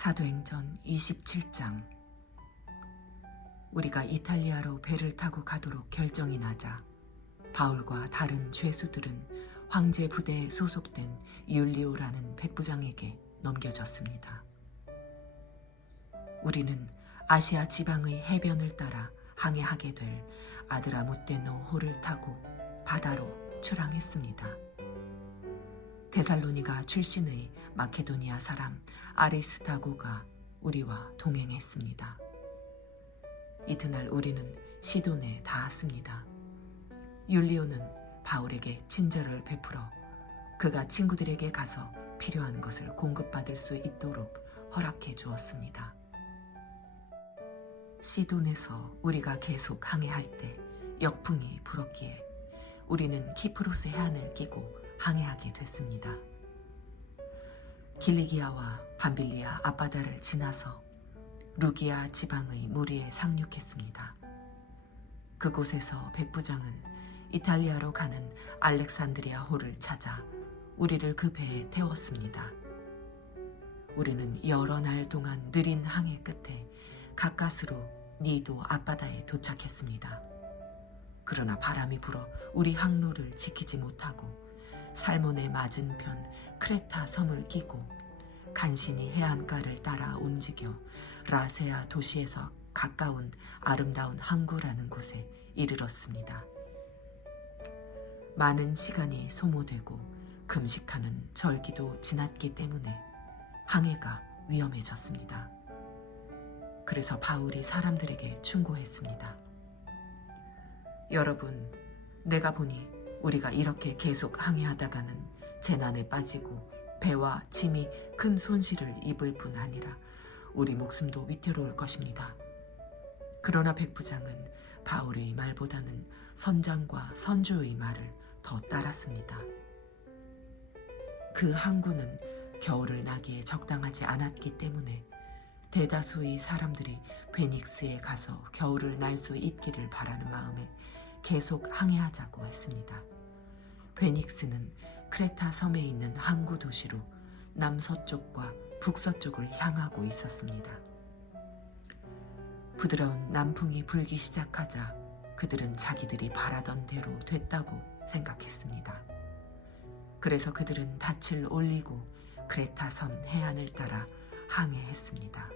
사도행전 27장. 우리가 이탈리아로 배를 타고 가도록 결정이 나자 바울과 다른 죄수들은 황제 부대에 소속된 율리오라는 백부장에게 넘겨졌습니다. 우리는 아시아 지방의 해변을 따라 항해하게 될 아드라무테노 호를 타고 바다로 출항했습니다. 데살로니가 출신의 마케도니아 사람 아리스타고가 우리와 동행했습니다. 이튿날 우리는 시돈에 닿았습니다. 율리오는 바울에게 친절을 베풀어 그가 친구들에게 가서 필요한 것을 공급받을 수 있도록 허락해 주었습니다. 시돈에서 우리가 계속 항해할 때 역풍이 불었기에 우리는 키프로스 해안을 끼고 항해하게 됐습니다. 길리기아와 밤빌리아 앞바다를 지나서 루기아 지방의 무리에 상륙했습니다. 그곳에서 백부장은 이탈리아로 가는 알렉산드리아 호를 찾아 우리를 그 배에 태웠습니다. 우리는 여러 날 동안 느린 항해 끝에 가까스로 니도 앞바다에 도착했습니다. 그러나 바람이 불어 우리 항로를 지키지 못하고 살몬의 맞은편 크레타 섬을 끼고 간신히 해안가를 따라 움직여 라세아 도시에서 가까운 아름다운 항구라는 곳에 이르렀습니다. 많은 시간이 소모되고 금식하는 절기도 지났기 때문에 항해가 위험해졌습니다. 그래서 바울이 사람들에게 충고했습니다. 여러분, 내가 보니 우리가 이렇게 계속 항해하다가는 재난에 빠지고 배와 짐이 큰 손실을 입을 뿐 아니라 우리 목숨도 위태로울 것입니다. 그러나 백부장은 바울의 말보다는 선장과 선주의 말을 더 따랐습니다. 그 항구는 겨울을 나기에 적당하지 않았기 때문에 대다수의 사람들이 베닉스에 가서 겨울을 날 수 있기를 바라는 마음에 계속 항해하자고 했습니다. 베닉스는 크레타 섬에 있는 항구 도시로 남서쪽과 북서쪽을 향하고 있었습니다. 부드러운 남풍이 불기 시작하자 그들은 자기들이 바라던 대로 됐다고 생각했습니다. 그래서 그들은 닻을 올리고 크레타 섬 해안을 따라 항해했습니다.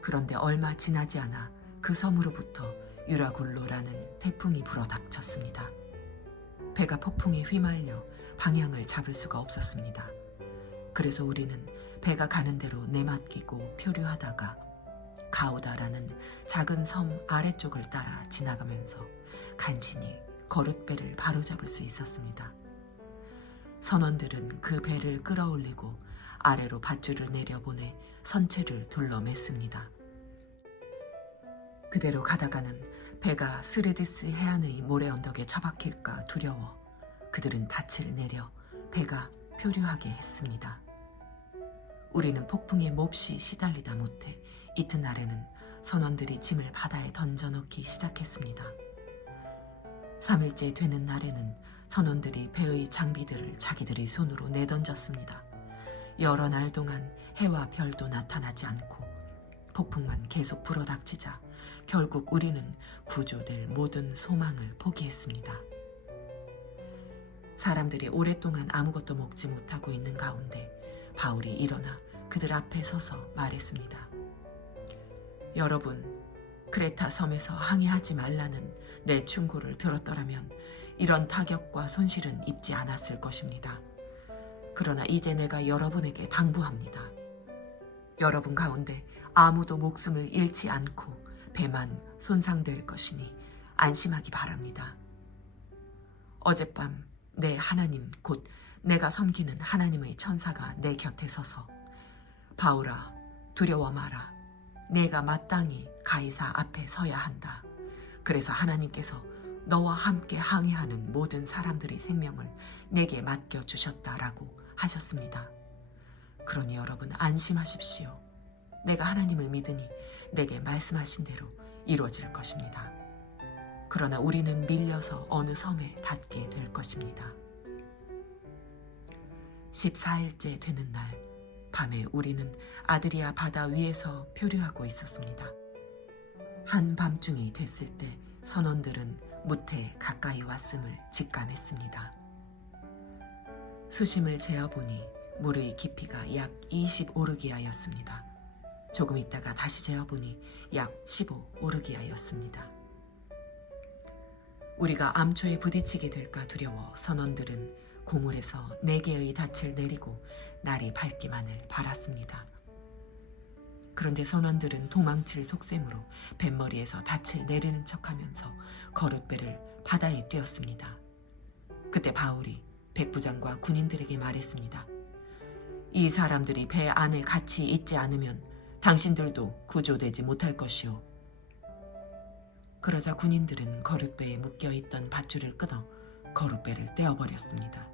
그런데 얼마 지나지 않아 그 섬으로부터 유라굴로라는 태풍이 불어 닥쳤습니다. 배가 폭풍에 휘말려 방향을 잡을 수가 없었습니다. 그래서 우리는 배가 가는 대로 내맡기고 표류하다가 가우다라는 작은 섬 아래쪽을 따라 지나가면서 간신히 거룻배를 바로잡을 수 있었습니다. 선원들은 그 배를 끌어올리고 아래로 밧줄을 내려보내 선체를 둘러맸습니다. 그대로 가다가는 배가 스레디스 해안의 모래 언덕에 처박힐까 두려워 그들은 닻을 내려 배가 표류하게 했습니다. 우리는 폭풍에 몹시 시달리다 못해 이튿날에는 선원들이 짐을 바다에 던져넣기 시작했습니다. 3일째 되는 날에는 선원들이 배의 장비들을 자기들의 손으로 내던졌습니다. 여러 날 동안 해와 별도 나타나지 않고 폭풍만 계속 불어닥치자 결국 우리는 구조될 모든 소망을 포기했습니다. 사람들이 오랫동안 아무것도 먹지 못하고 있는 가운데 바울이 일어나 그들 앞에 서서 말했습니다. 여러분, 크레타 섬에서 항해하지 말라는 내 충고를 들었더라면 이런 타격과 손실은 입지 않았을 것입니다. 그러나 이제 내가 여러분에게 당부합니다. 여러분 가운데 아무도 목숨을 잃지 않고 배만 손상될 것이니 안심하기 바랍니다. 어젯밤 내 하나님 곧 내가 섬기는 하나님의 천사가 내 곁에 서서 바울아, 두려워 마라. 내가 마땅히 가이사 앞에 서야 한다. 그래서 하나님께서 너와 함께 항해하는 모든 사람들의 생명을 내게 맡겨주셨다라고 하셨습니다. 그러니 여러분 안심하십시오. 내가 하나님을 믿으니 내게 말씀하신 대로 이루어질 것입니다. 그러나 우리는 밀려서 어느 섬에 닿게 될 것입니다. 14일째 되는 날 밤에 우리는 아드리아 바다 위에서 표류하고 있었습니다. 한밤중이 됐을 때 선원들은 무태에 가까이 왔음을 직감했습니다. 수심을 재어보니 물의 깊이가 약 20오르기아였습니다. 조금 있다가 다시 재어보니 약 15오르기아였습니다. 우리가 암초에 부딪히게 될까 두려워 선원들은 고물에서 4개의 닻을 내리고 날이 밝기만을 바랐습니다. 그런데 선원들은 도망칠 속셈으로 뱃머리에서 닻을 내리는 척하면서 거룻배를 바다에 띄웠습니다. 그때 바울이 백부장과 군인들에게 말했습니다. 이 사람들이 배 안에 같이 있지 않으면 당신들도 구조되지 못할 것이오. 그러자 군인들은 거룻배에 묶여있던 밧줄을 끊어 거룻배를 떼어버렸습니다.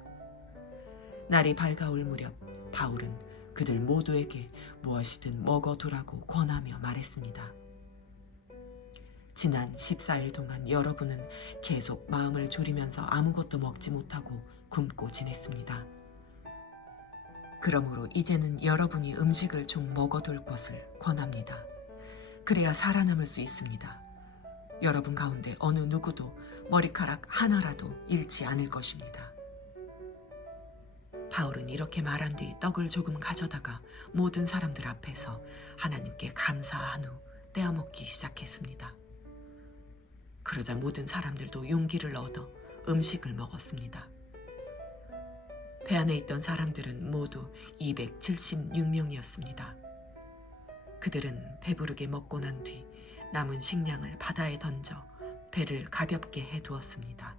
날이 밝아올 무렵 바울은 그들 모두에게 무엇이든 먹어두라고 권하며 말했습니다. 지난 14일 동안 여러분은 계속 마음을 졸이면서 아무것도 먹지 못하고 굶고 지냈습니다. 그러므로 이제는 여러분이 음식을 좀 먹어둘 것을 권합니다. 그래야 살아남을 수 있습니다. 여러분 가운데 어느 누구도 머리카락 하나라도 잃지 않을 것입니다. 바울은 이렇게 말한 뒤 떡을 조금 가져다가 모든 사람들 앞에서 하나님께 감사한 후 떼어먹기 시작했습니다. 그러자 모든 사람들도 용기를 얻어 음식을 먹었습니다. 배 안에 있던 사람들은 모두 276명이었습니다. 그들은 배부르게 먹고 난 뒤 남은 식량을 바다에 던져 배를 가볍게 해두었습니다.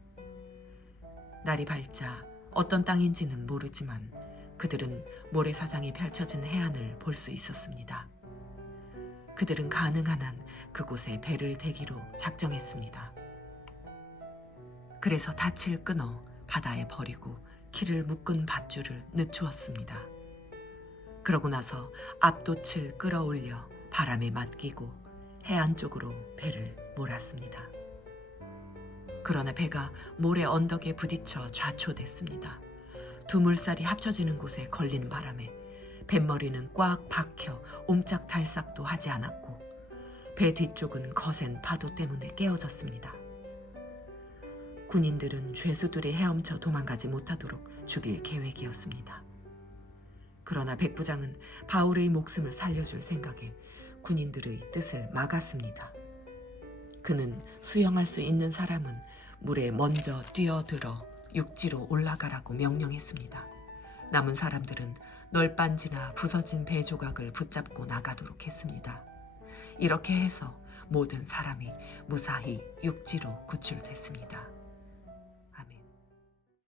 날이 밝자 어떤 땅인지는 모르지만 그들은 모래사장이 펼쳐진 해안을 볼 수 있었습니다. 그들은 가능한 한 그곳에 배를 대기로 작정했습니다. 그래서 닻을 끊어 바다에 버리고 키를 묶은 밧줄을 늦추었습니다. 그러고 나서 앞돛을 끌어올려 바람에 맡기고 해안 쪽으로 배를 몰았습니다. 그러나 배가 모래 언덕에 부딪혀 좌초됐습니다. 두 물살이 합쳐지는 곳에 걸린 바람에 뱃머리는 꽉 박혀 옴짝달싹도 하지 않았고 배 뒤쪽은 거센 파도 때문에 깨어졌습니다. 군인들은 죄수들이 헤엄쳐 도망가지 못하도록 죽일 계획이었습니다. 그러나 백부장은 바울의 목숨을 살려줄 생각에 군인들의 뜻을 막았습니다. 그는 수영할 수 있는 사람은 물에 먼저 뛰어들어 육지로 올라가라고 명령했습니다. 남은 사람들은 널빤지나 부서진 배 조각을 붙잡고 나가도록 했습니다. 이렇게 해서 모든 사람이 무사히 육지로 구출됐습니다.